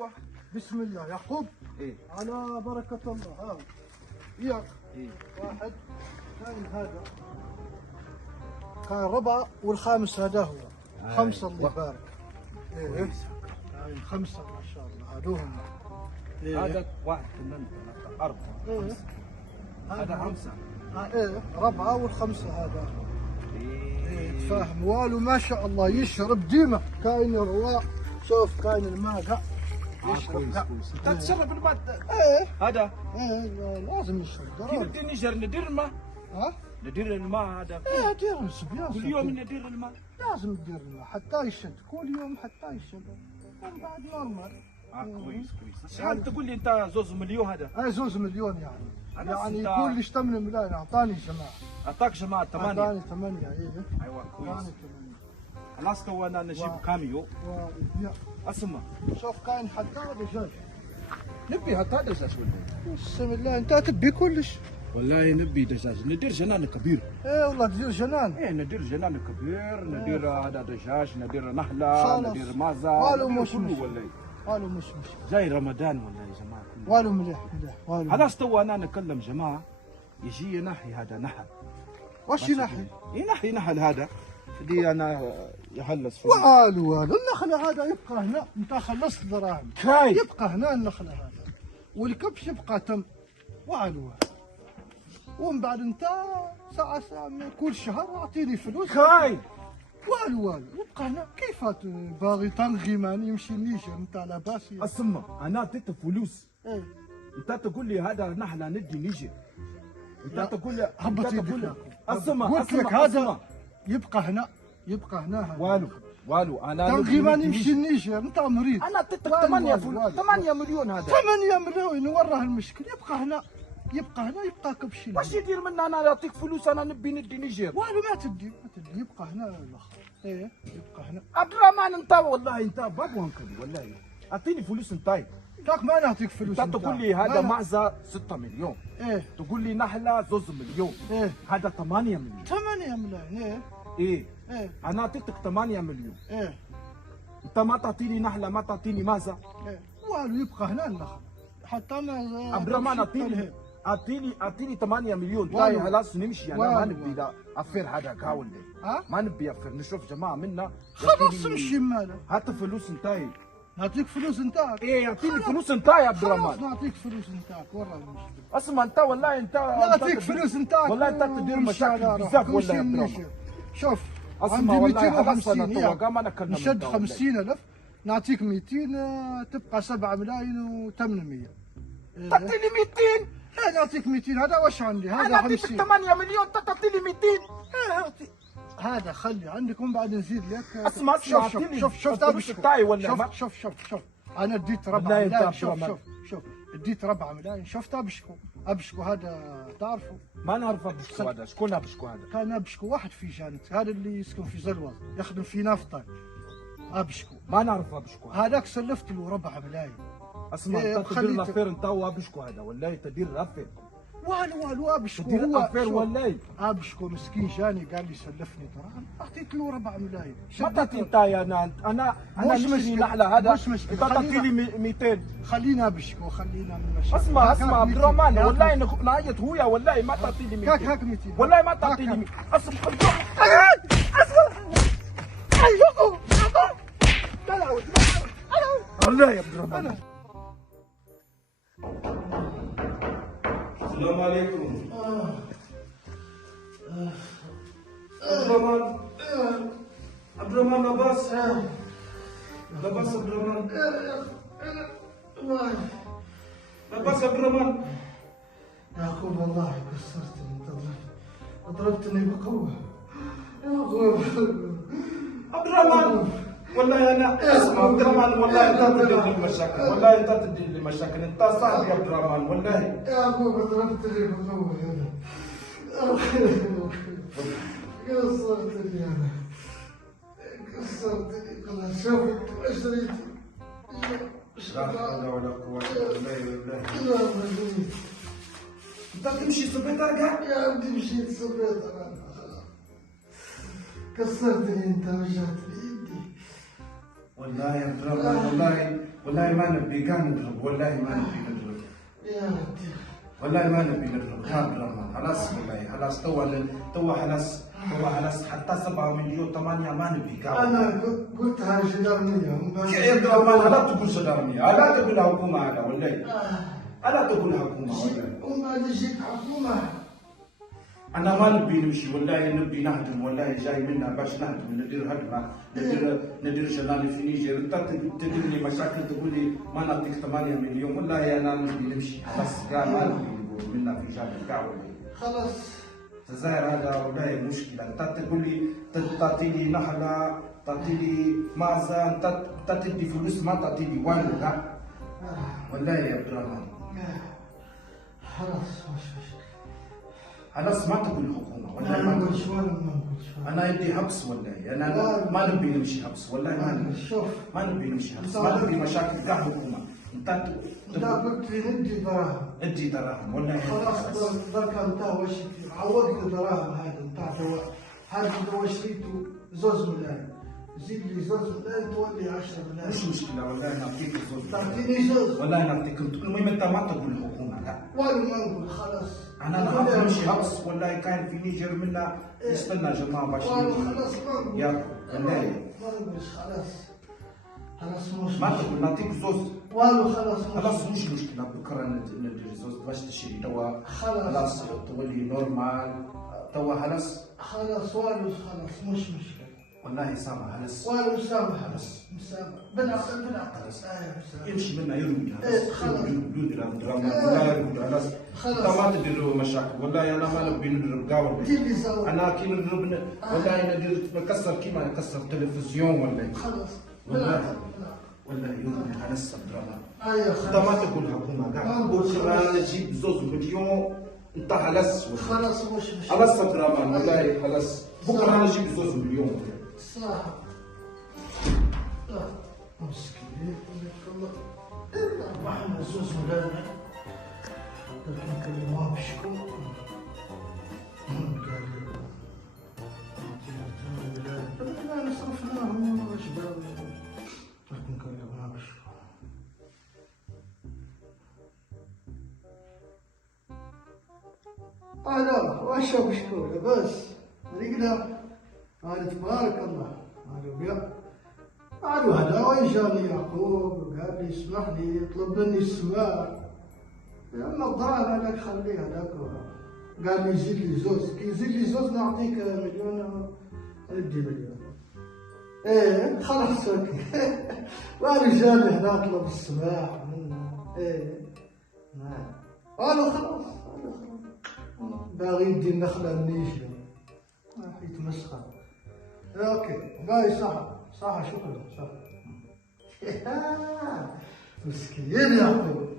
ايوه. بسم الله يعقوب. ايه على بركة الله. ها ياك. ايه واحد اثنين هذا كان ربع والخامس هذا هو. خمسة الله يبارك. ايه خمسة ما شاء الله هذوهم. هذا واحد اثنين ثلاثة أربعة ايه هذا خمسة. ايه ربعة والخمسة هذا. ايه تفاهم والو ما شاء الله يشرب ديما كاين الرواء. شوف كاين الماء كاع يشرب كويس كاع. كويس. انت تشرب الماء ايه هذا. ايه لازم يشرب كيف ضروري. بدي نجر ندير الماء؟ ها؟ ندير الماء هذا ايه دير الصبيان كل يوم ندير الماء. لازم تدير الماء حتى يشد كل يوم حتى يشد ومن بعد نورمال. كويس كويس. شحال تقول لي انت 2 مليون هذا؟ زوز مليون يعني. أنا يعني ستة. كل 8 ملايين اعطاني جماعه. اعطاك جماعة 8. اعطاني 8 ايه ايوه اعطاني كويس. 8 خلاص تو انا نجيب كاميو. اسمع شوف كاين حتى دجاج. نبي حتى دجاج والله. بسم الله انت تبي كلش. والله نبي دجاج ندير جنان كبير. ايه والله تدير جنان. ايه ندير جنان كبير ندير هذا دجاج ندير نحله خلاص. ندير مازا والو ندير مش كله مش. والله. والو مش جاي رمضان والله يا جماعه كله. والو مليح مليح والو. خلاص تو انا نكلم جماعه يجي ينحي هذا نحل. واش ينحي؟ ينحي نحل هذا اللي انا يحلص فيه. والو والو النخله هذا يبقى هنا انت خلصت دراهم. كاي يبقى هنا النخله هذا والكبش يبقى تم. والو ومن بعد انت ساعه من كل شهر اعطيني فلوس. كاي والو والو يبقى هنا كيف باغي تنغيمان يمشي نيجر انت لاباس. اسمع انا اعطيت فلوس ايه انت تقول لي هذا نحله ندي نيجي. لا. انت تقول لي هبط انت يدك تقول لي يا اسمع قلت لك اسمع هذا اسمع. يبقى هنا يبقى هنا هذا. والو والو انا تنغيمان ندي يمشي نيجي. النيجر انت مريض. انا اعطيتك والو 8 والو فلوس والو. 8 مليون هذا. 8 ملايين وراه المشكل. يبقى هنا يبقى هنا يبقى كبش. واش يدير منا انا نعطيك فلوس انا نبي ندي نيجير. والو ما تدي ما تدي يبقى هنا الاخر. ايه يبقى هنا. عبد الرحمن انت والله انت بابو هنكلي والله اعطيني فلوس انت. ذاك ما نعطيك فلوس. انت تقول لي هذا ما معزه 6 مليون. ايه تقول لي نحله 2 مليون. ايه هذا 8 مليون. 8 ملايين. ايه ايه ايه انا اعطيتك 8 مليون. ايه انت ما تعطيني نحله ما تعطيني مازه. ايه والو يبقى هنا النخل حتى ما عبد الرحمن كبش اعطيني 8 مليون. والو. طيب خلاص نمشي انا ما والو. نبي لا افير هذا كاول لي. ها؟ ما نبي افير نشوف جماعه منا. خلاص يعطيني- امشي ماله. هات فلوس انتاي. نعطيك فلوس انتاك. ايه يعطيني فلوس انتاي يا عبد خلاص الرحمن. نعطيك فلوس انتاك ورا المشكلة. اسمع انت والله انت نعطيك أنت فلوس انتاك. والله انت تدير وإن شاء مشاكل الله بزاف راح والله يا عبد كل شيء الرحمن. نيجي. شوف اسمع عندي والله خلاص 250 انا ياك. تو قام انا اكلم نشد 50,000 نعطيك 200 تبقى 7 ملايين و800. تعطيني 200. لا نعطيك 200 هذا واش عندي انا هذا اعطيتك 50. 8 مليون انت تعطيني 200. هذا خلي عندك ومن بعد نزيد لك. اسمع شوف اعطيني شوف شوف الفلوس شوف بتاعي ولا شوف ما- شوف شوف شوف انا اديت 4 بالله ملايين. أنت شوف عبد شوف شوف اديت 4 ملايين. شفت ابشكو هذا تعرفه. ما نعرف ابشكو هذا. شكون ابشكو هذا؟ كان ابشكو واحد في جانت هذا اللي يسكن في زلوز يخدم في نافطه. ابشكو ما نعرف ابشكو هذا. هذاك سلفت له 4 ملايين. اسمع إيه، انت تدير خليته. الافير انت وابشكو هذا والله تدير الافير. والو ابشكو تدير هو الافير شوف، والله. ابشكو مسكين جاني قال لي سلفني دراهم اعطيت له 4 ملايين. ما تعطي انت يا انا مش نشتري مشكلة. نحله هذا مش مشكلة. انت تعطي لي 200. خلينا ابشكو خلينا من المشاكل. اسمع عبد الرحمن والله نعيط هويا والله ما تعطي لي 200. هاك 200 والله ما تعطي لي 200. اسمع والله يا عبد الرحمن. السلام عليكم. عبد الرحمن عبد الرحمن لاباس لاباس عبد الرحمن لاباس عبد الرحمن. يعقوب والله كسرتني ضربتني بقوة. يعقوب عبد الرحمن والله انا اسمع عبد الرحمن والله انت تدير لي مشاكل والله انت تدير لي مشاكل انت صاحبي يا عبد الرحمن والله. يعقوب ضربتني بقوة أنا. كسرتني أنا كسرتني خلاص شوف اشتريت. لا حول ولا قوة الا بالله. لا مجنون. انت تمشي سبيطار كاع. يا عبدي مشيت سبيط انا خلاص. كسرتني انت وجعت لي يدي. والله يا عبد الرحمن والله والله ما نبي كان نضرب، والله ما نبي نضرب، يا ودي والله ما نبي نضرب كان عبد الرحمن. خلاص والله خلاص توا خلاص حتى 7 مليون 8 ما نبي كان. انا قلتها جدرنيه يا عبد الرحمن لا تقول جدارني، لا تقول حكومه هذا والله، لا تقول حكومه والله. وما يجيك حكومه. انا ما نبي نمشي والله، نبي نهدم والله، جاي منا باش نهدم ندير هدمه، ندير جناني في نيجر. انت تدير لي مشاكل تقول لي ما نعطيك 8 مليون، والله انا نبي نمشي خلاص كاع ما نبي نقول منا في جاب كاع والله. خلاص الجزائر هذا والله مشكله. انت تقول لي تعطي لي نحله، تعطي لي مازا، انت تدي فلوس ما تعطي لي والو كاع والله يا عبد الرحمن. خلاص مش مشكله. خلاص ما تقول الحكومه والله، ما ما نقول شوي ما نقول شوي. انا يدي حبس والله، انا ما نبي نمشي حبس والله، ما نبي، شوف ما نبي نمشي حبس، ما نبي مشاكل كاع حكومه. انت انت قلت لي ندي دراهم. ادي دراهم والله خلاص درك انت واش عوض لي دراهم هذا نتاع دواء. هذا دواء شريته 2 ملايين، زيد لي 2 ملايين تولي 10 ملايين. مش مشكله والله نعطيك زوج، تعطيني 2. والله نعطيك. المهم انت ما تقول الحكومه لا، والو ما نقول خلاص. انا نخاف نمشي حبس والله. كان في نيجر منا يستنى جماعه باش والو خلاص ما نقول. يا والله ما نقولش خلاص. خلاص مش ما تقول نعطيك زوج. والو خلاص خلاص مش مشكله، بكره ندير زوج باش تشري توا. خلاص. خلاص تولي نورمال توا. خلاص خلاص والو خلاص مش مشكلة. والله سامع خلاص. والو مسامح مسامح بالعقل خلاص. مسامح. يمشي منا يرمي خلاص. يدير الدراما والله يرقد. خلاص انت ما تدير مشاكل والله، انا ما نبي نضرب كاع والله. دير لي زوج. انا كي نضرب والله ندير نكسر كيما نكسر تلفزيون والله. خلاص والله بالعقل. والله يرمي خلاص الدراما. ايوه انت ما خلاص. تقول حكومه كاع، ما نقول انا نجيب 2 مليون انت خلاص والله. خلاص مش مشكلة. خلاص الدراما والله خلاص. بكره انا نجيب 2 مليون. صح. مسكين والله. رحمة 2 ملايين. لكن كلمة بشكون. قال لي لا صرفناهم واش باغي. لكن كلمة بشكون. لا واش بشكون بس ريقنا. هذا تبارك الله. قالوا هذا وين جاني يعقوب وقال لي اسمح لي يطلب مني السماع. اما الدراهم هذاك خليه هذاك. قال لي زيد لي 2. كي يزيد لي 2 نعطيك 1 مليون. ادي 1 مليون. ايه خلاص اوكي. وانا جاني هنا طلب السماح منه. ايه نعم. قالوا خلاص باغي يدي النخله النيجر. يتمسخر. اوكي باي صح شكرا صح. مسكين يا اخوي.